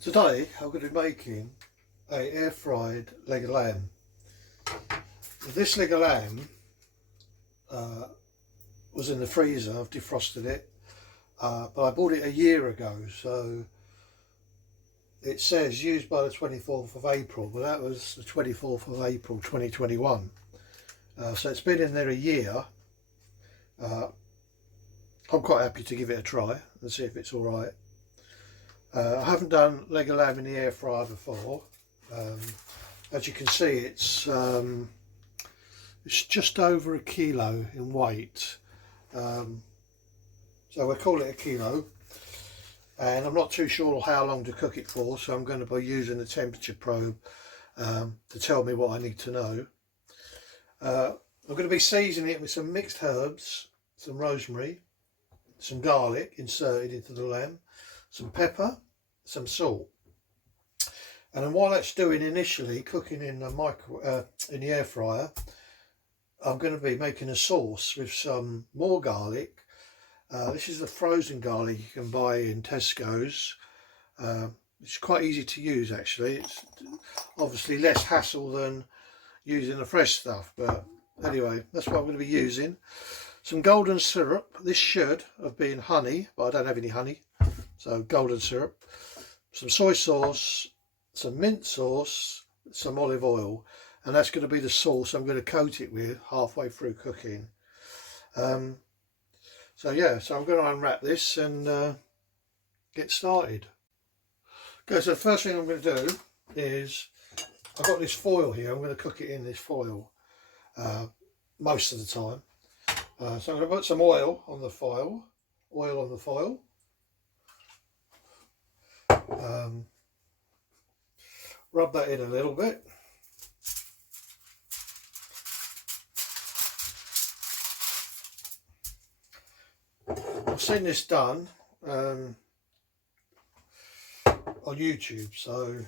Today I'm going to be making a air fried leg of lamb. This leg of lamb was in the freezer. I've defrosted it, but I bought it a year ago, so it says used by the 24th of April, but that was the 24th of April 2021. So it's been in there a year. I'm quite happy to give it a try and see if it's alright. I haven't done leg of lamb in the air fryer before. As you can see, it's just over a kilo in weight, so we'll call it a kilo, and I'm not too sure how long to cook it for, so I'm going to be using the temperature probe to tell me what I need to know. I'm going to be seasoning it with some mixed herbs, some rosemary, some garlic inserted into the lamb, some pepper, some salt. And then while that's doing initially cooking in the in the air fryer, I'm going to be making a sauce with some more garlic. This is the frozen garlic you can buy in Tesco's. It's quite easy to use actually. It's obviously less hassle than using the fresh stuff, but anyway, that's what I'm going to be using. Some golden syrup. This should have been honey, but I don't have any honey, so golden syrup. Some soy sauce, some mint sauce, some olive oil, and that's going to be the sauce I'm going to coat it with halfway through cooking. So yeah, so I'm going to unwrap this and get started. Okay, so the first thing I'm going to do is, I've got this foil here. I'm going to cook it in this foil most of the time. So I'm going to put some oil on the foil. Rub that in a little bit. I've seen this done on YouTube, so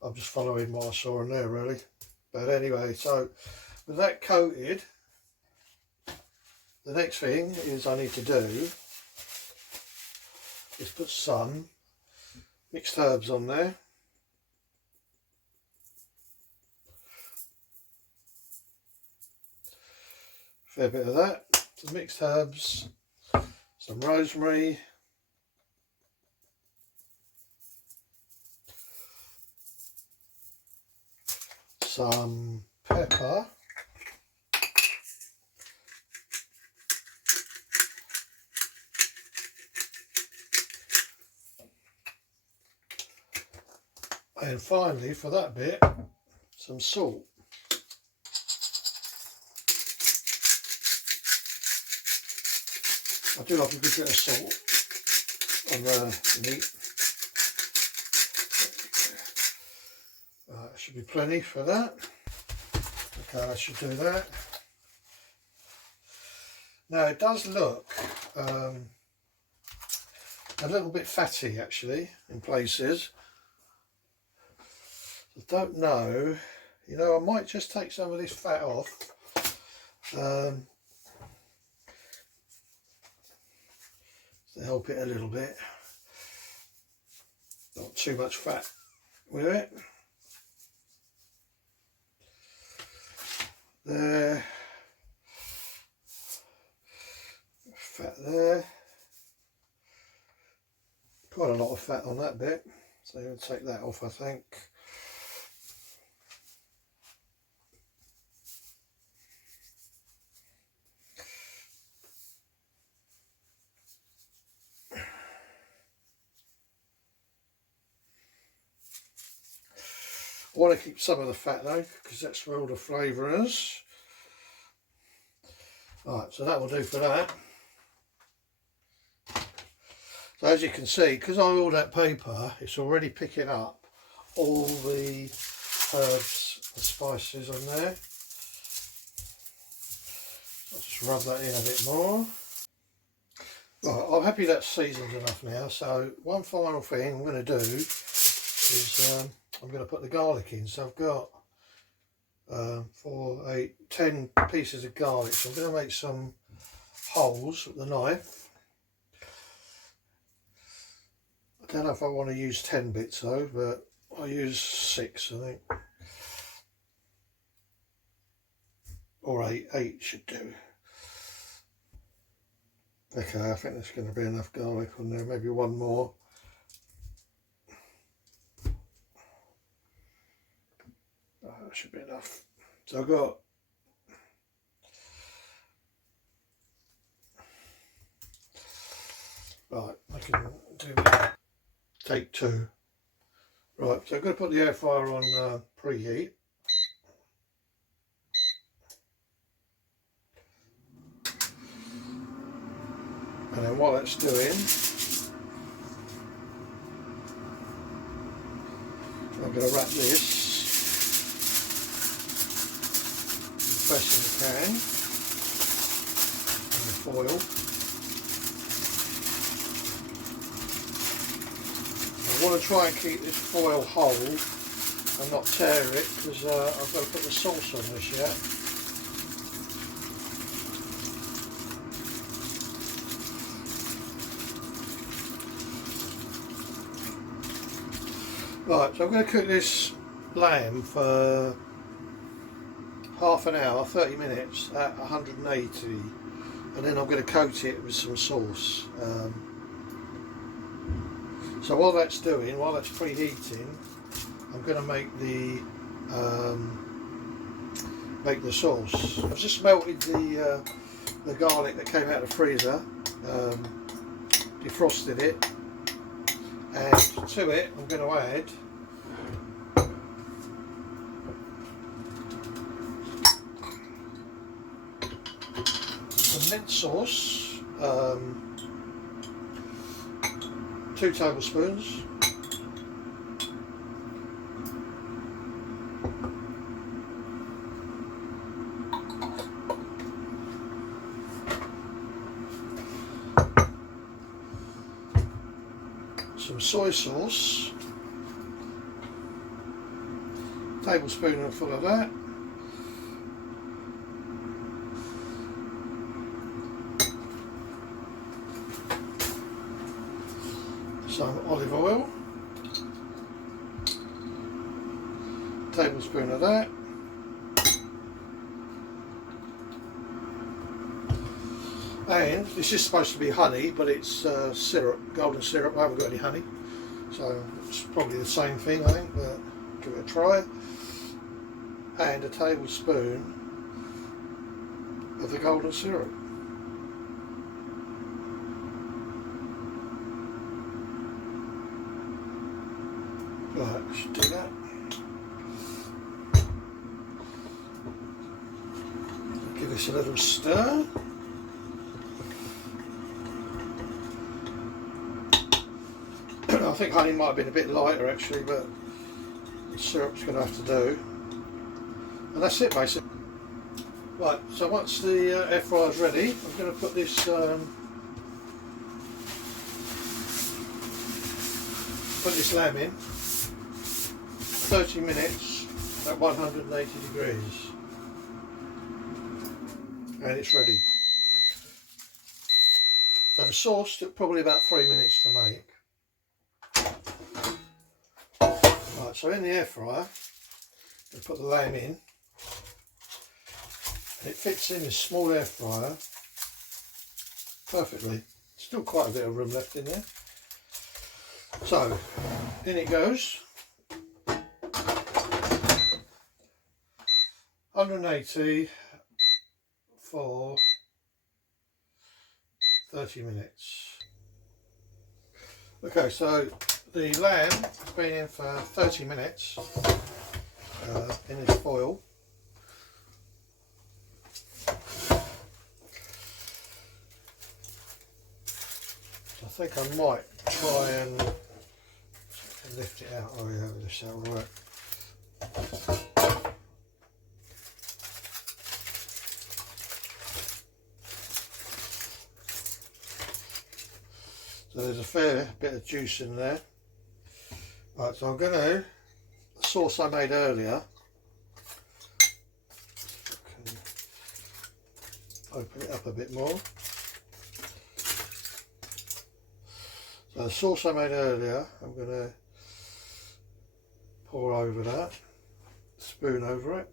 I'm just following what I saw in there really. But anyway, so with that coated, the next thing is I need to do is put some mixed herbs on there. Fair bit of that. Some mixed herbs, some rosemary, some pepper, and finally, for that bit, some salt. I do like a good bit of salt on the meat. Should be plenty for that. Okay, I should do that. Now it does look a little bit fatty actually in places. I don't know, you know, I might just take some of this fat off. To help it a little bit. Not too much fat with it. There. Fat there. Quite a lot of fat on that bit, so I'm going to take that off, I think. I want to keep some of the fat though, because that's where all the flavour is. Right, so that will do for that. So as you can see, because I oiled that paper, it's already picking up all the herbs and spices on there. I'll just rub that in a bit more. Right, I'm happy that's seasoned enough now. So one final thing I'm going to do is I'm going to put the garlic in. So I've got 4, 8, 10 pieces of garlic. So I'm going to make some holes with the knife. Don't know if I want to use 10 bits though, but I'll use 6 I think. Or 8, 8 should do. Okay, I think there's going to be enough garlic on there, maybe one more. Oh, that should be enough. So I've got right, I can do take 2. Right, so I'm going to put the air fryer on preheat. And then while that's doing, I'm going to wrap this as best as I can in the foil. I want to try and keep this foil whole and not tear it because I've got to put the sauce on this yet. Right, so I'm going to cook this lamb for half an hour, 30 minutes at 180, and then I'm going to coat it with some sauce. So while that's doing, while that's preheating, I'm going to make the sauce. I've just melted the garlic that came out of the freezer, defrosted it. And to it, I'm going to add some mint sauce, 2 tablespoons, some soy sauce, tablespoonful of that, some olive oil, tablespoon of that, and this is supposed to be honey, but it's syrup, golden syrup. I haven't got any honey, so it's probably the same thing I think, but give it a try. And a tablespoon of the golden syrup. Right, I should do that. Give this a little stir. I think honey might have been a bit lighter actually, but the syrup's going to have to do. And that's it basically. Right, so once the air fryer's ready, I'm going to put this lamb in 30 minutes at 180 degrees, and it's ready. So the sauce took probably about 3 minutes to make. Right, so in the air fryer, we put the lamb in. It fits in this small air fryer perfectly. Still quite a bit of room left in there. So in it goes. 180 for 30 minutes. Okay, so the lamb has been in for 30 minutes in this foil. I think I might try and lift it out. Oh yeah, this will work. So there's a fair bit of juice in there. Right, so I'm going to, the sauce I made earlier, open it up a bit more. So the sauce I made earlier, I'm going to pour over that, spoon over it.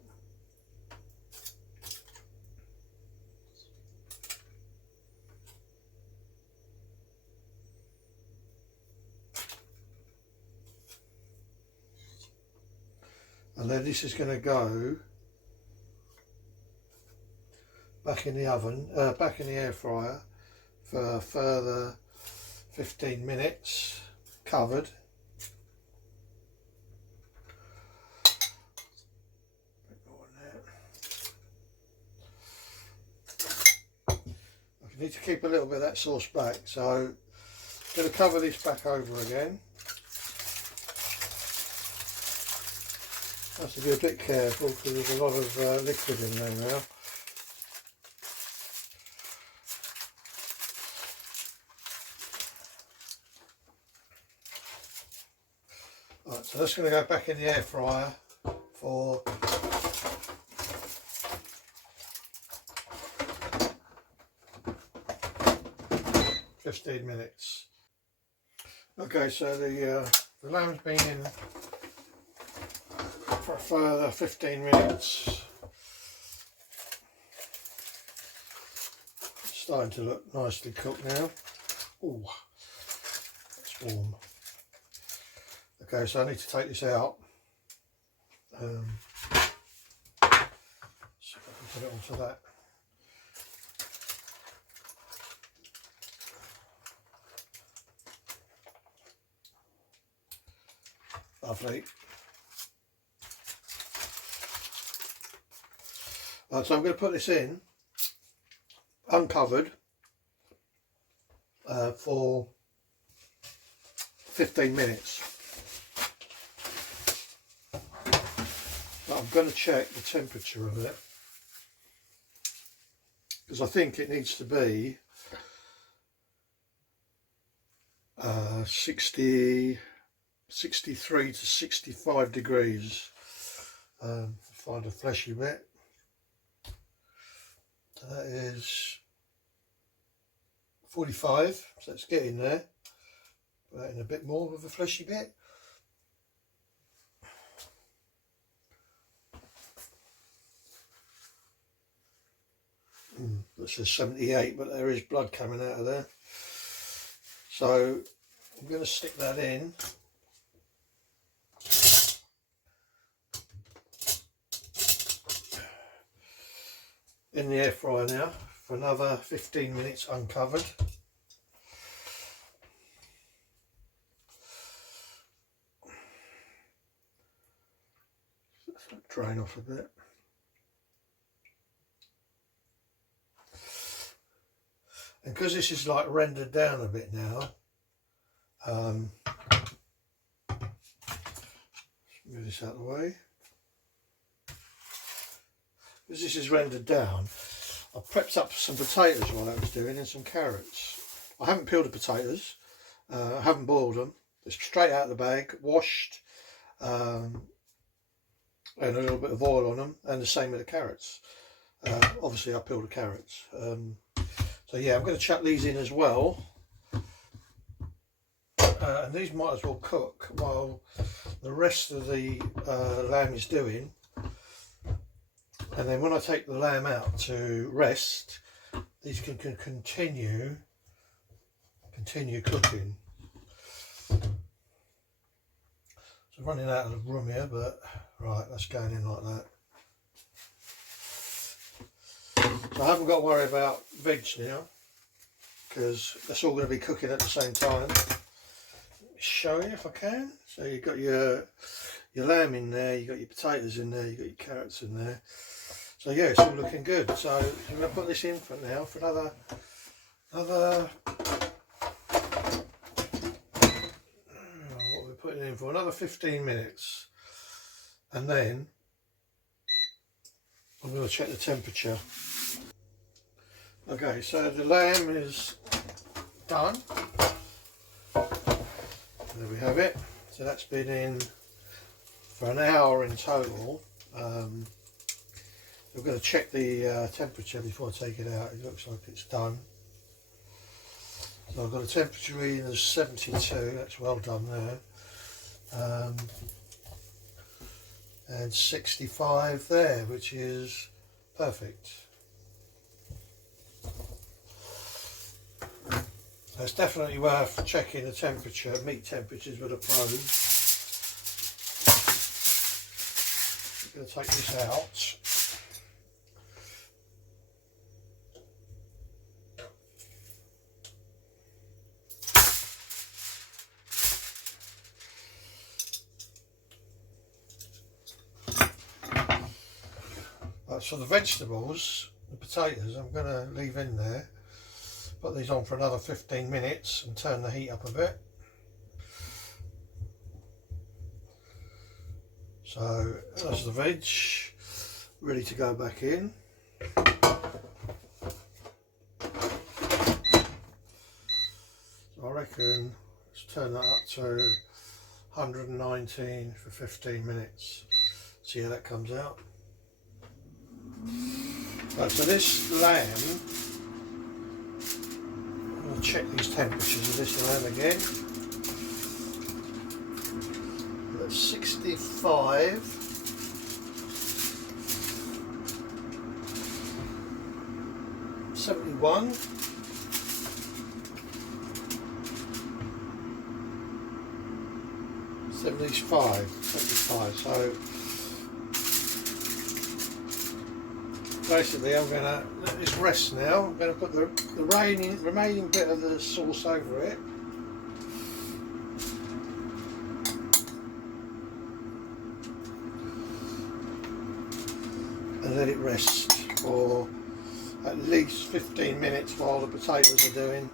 And then this is going to go back in the oven, back in the air fryer for a further 15 minutes, covered. A bit more than that. I need to keep a little bit of that sauce back, so I'm going to cover this back over again. Have to be a bit careful because there's a lot of liquid in there now. Right, so that's going to go back in the air fryer for 15 minutes. Okay, so the lamb's been in for a further 15 minutes. It's starting to look nicely cooked now. Ooh, it's warm. Okay, so I need to take this out. So I can put it onto that. Lovely. So I'm going to put this in uncovered for 15 minutes. But I'm going to check the temperature of it because I think it needs to be 63 to 65 degrees. Find a fleshy bit. So that is 45, so it's getting there. Put that in a bit more of a fleshy bit. That says 78, but there is blood coming out of there. So I'm going to stick that in. In the air fryer now for another 15 minutes uncovered. Drain off a bit. And because this is like rendered down a bit now, move this out of the way. Because this is rendered down, I prepped up some potatoes while I was doing and some carrots. I haven't peeled the potatoes, I haven't boiled them. They're straight out of the bag, washed, and a little bit of oil on them, and the same with the carrots. Obviously I peeled the carrots. So yeah, I'm going to chuck these in as well. And these might as well cook while the rest of the lamb is doing. And then when I take the lamb out to rest, these can continue cooking. So I'm running out of the room here, but right, that's going in like that. So I haven't got to worry about veg now, because that's all going to be cooking at the same time. Let me show you if I can. So you've got your lamb in there, you've got your potatoes in there, you've got your carrots in there. So yeah, it's all looking good. So I'm going to put this in for now for another what are we putting in for? Another 15 minutes. And then I'm going to check the temperature. Okay, so the lamb is done. There we have it. So that's been in for an hour in total. We're going to check the temperature before I take it out. It looks like it's done. So I've got a temperature reading of 72, that's well done there. And 65 there, which is perfect. So it's definitely worth checking the temperature, meat temperatures with a probe. I'm going to take this out. So the vegetables, the potatoes, I'm going to leave in there. Put these on for another 15 minutes and turn the heat up a bit. So that's the veg, ready to go back in. So I reckon let's turn that up to 119 for 15 minutes. See how that comes out. Right, so this lamb, I'm going to check these temperatures of this lamb again. That's 65. 71. 75. So basically I'm going to let this rest now. I'm going to put the remaining bit of the sauce over it. And let it rest for at least 15 minutes while the potatoes are doing.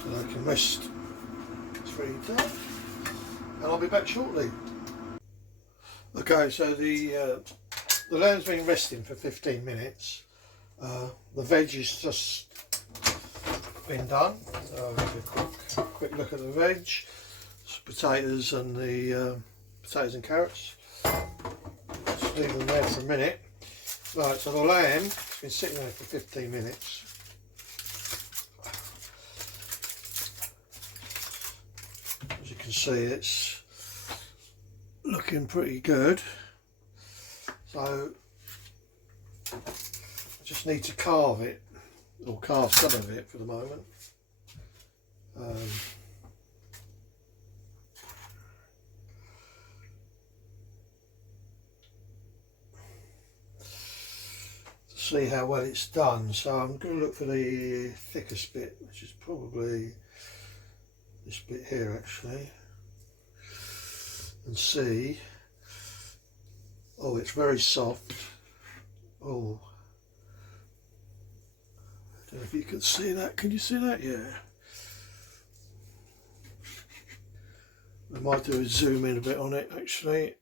So they can rest. It's ready done. And I'll be back shortly. Okay, so the lamb's been resting for 15 minutes. The veg is just been done. Have a quick look at the veg. It's potatoes and the potatoes and carrots. Just leave them there for a minute. Right, so the lamb has been sitting there for 15 minutes. As you can see, it's looking pretty good. So I just need to carve it, or carve some of it for the moment. To see how well it's done. So I'm going to look for the thickest bit, which is probably this bit here actually. And see, oh, it's very soft. Oh, I don't know if you can see that. Can you see that? Yeah. I might do a zoom in a bit on it actually.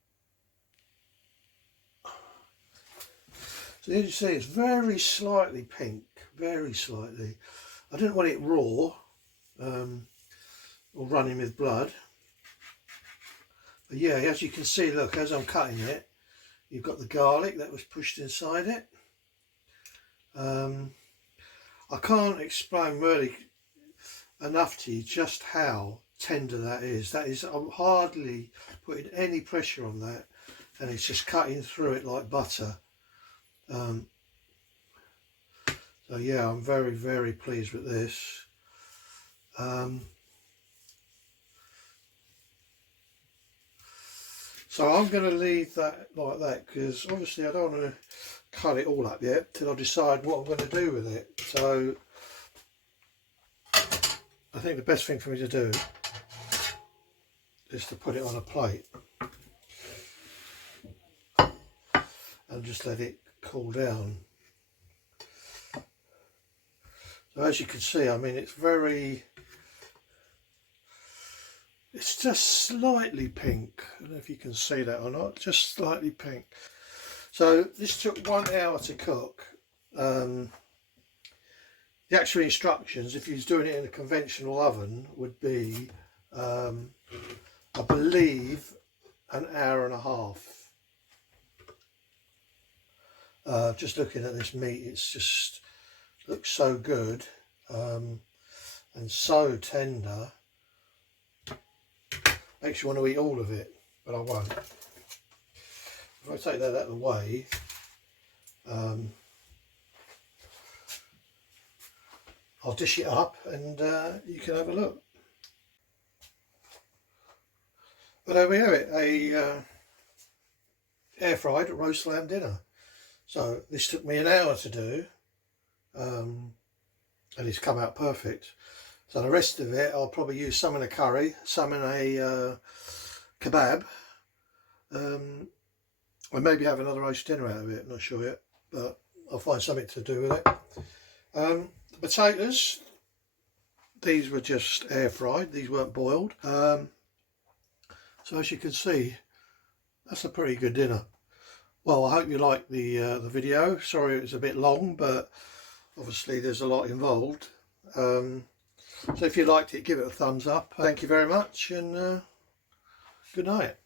So as you see, it's very slightly pink, very slightly. I didn't want it raw or running with blood. But yeah, as you can see, look, as I'm cutting it, you've got the garlic that was pushed inside it. I can't explain really enough to you just how tender that is. I'm hardly putting any pressure on that, and it's just cutting through it like butter. So yeah, I'm very, very pleased with this. So I'm going to leave that like that, because obviously I don't want to cut it all up yet till I decide what I'm going to do with it. So I think the best thing for me to do is to put it on a plate and just let it cool down. So as you can see, I mean, it's just slightly pink. I don't know if you can see that or not, just slightly pink. So this took 1 hour to cook, The actual instructions, if you're doing it in a conventional oven, would be, I believe, an hour and a half. Just looking at this meat, it's just looks so good, and so tender. Makes you want to eat all of it, but I won't. If I take that out of the way, I'll dish it up and you can have a look. But there we have it, a air fried roast lamb dinner. So this took me an hour to do, and it's come out perfect. So the rest of it I'll probably use some in a curry, some in a kebab, and maybe have another roast dinner out of it, not sure yet, but I'll find something to do with it. The potatoes, these were just air fried, these weren't boiled. So as you can see, that's a pretty good dinner. Well, I hope you liked the video. Sorry it was a bit long, but obviously there's a lot involved. So if you liked it, give it a thumbs up. Thank you very much, and good night.